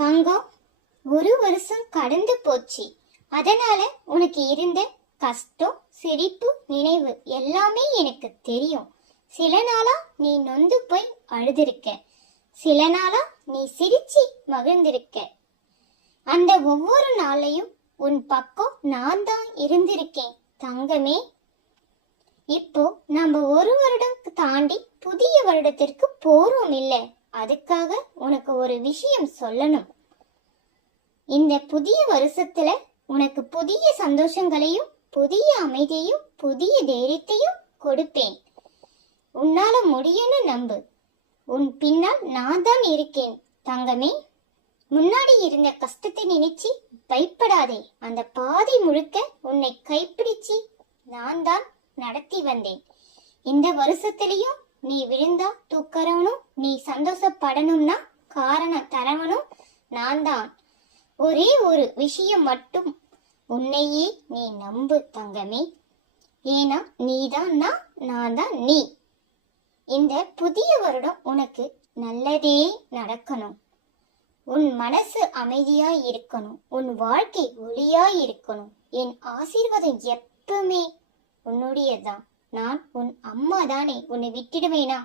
தங்கம், ஒரு வருஷம் கடந்து போச்சு. அதனால உனக்கு இருந்த கஷ்டம், சிரிப்பு, நினைவு எல்லாமே எனக்கு தெரியும். சில நாளா நீ நொந்து போய் அழுதிருக்க, சில நாளா நீ சிரிச்சு மகிழ்ந்திருக்க. அந்த ஒவ்வொரு நாளையும் உன் பக்கம் நான் தான் இருந்திருக்கேன் தங்கமே. இப்போ நம்ம ஒரு வருடம் தாண்டி புதிய வருடத்திற்கு போறோம் இல்ல? அதுக்காக உனக்கு ஒரு விஷயம் சொல்லணும். இந்த புதிய வருஷத்துல உனக்கு புதிய சந்தோஷங்களையும் புதிய அமைதியையும் புதிய தைரியத்தையும் கொடுப்பேன். உன்னால முடியும்னு நம்பு. உன் பின்னால் நான் தான் இருக்கேன் தங்கமே. முன்னாடி இருந்த கஷ்டத்தை நினைச்சு பயப்படாதே. அந்த பாதை முழுக்க உன்னை கைப்பிடிச்சு நான் தான் நடத்தி வந்தேன். இந்த வருஷத்திலையும் நீ விழுந்தா தூக்கறவனும், நீ சந்தோஷப்படணும்னா காரணம் தரவனும் நான் தான். ஒரே ஒரு விஷயம் மட்டும், உன்னையே நீ நம்பு தங்கமே. ஏன்னா நீதான் நான் தான் நீ. இந்த புதிய வருடம் உனக்கு நல்லதே நடக்கணும். உன் மனசு அமைதியா இருக்கணும். உன் வாழ்க்கை ஒளியா இருக்கணும். என் ஆசீர்வாதம் எப்பவுமே உன்னுடையதான். நான் உன் அம்மா தானே, உன்னை விட்டுடுவேனா?